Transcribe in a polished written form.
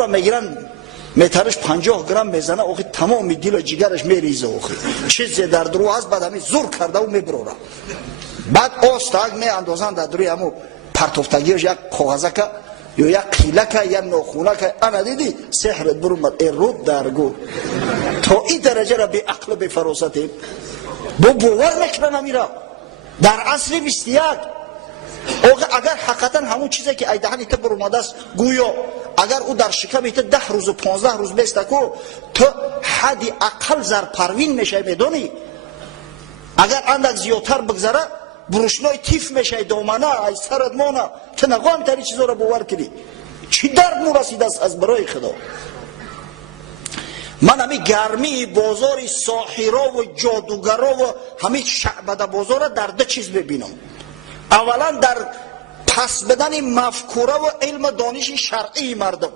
را میگیرن میترش 50 گرم میزنه اوخی تمام دل و جگرش میریزه اوخی چیزی در درو هست بعد همین زور کرده و میبروره بعد آستاگ می اندازن در دروی همو پرتوفتگیش یک کاغذک یا یک قیلک یا ناخونک انا دیدی سحرت برومد ای رود درگو تا این درجه را به عقل به فراستیم با باور میکنه نمیره در عصر 21 اگر حقیقتا همون چیزی که ایدهن ایتا برومده است گویا اگر او در شکم ایتا 10 روز و 15 روز بیسته کو تو حدی اقل زر پروین میشه میدونی اگر اندک زیادتر بگذره بروشنای تیف میشه دامنه ای سرد مانه تو نقام تری چیزا را باور کردی چی درد مو رسیده است از برای خدا من همی گرمی بازار ساحرا و جادوگرا و همی شعبده بازار در دو چیز ببینم اولا در پس بدن مفکوره و علم دانش شرعی مردم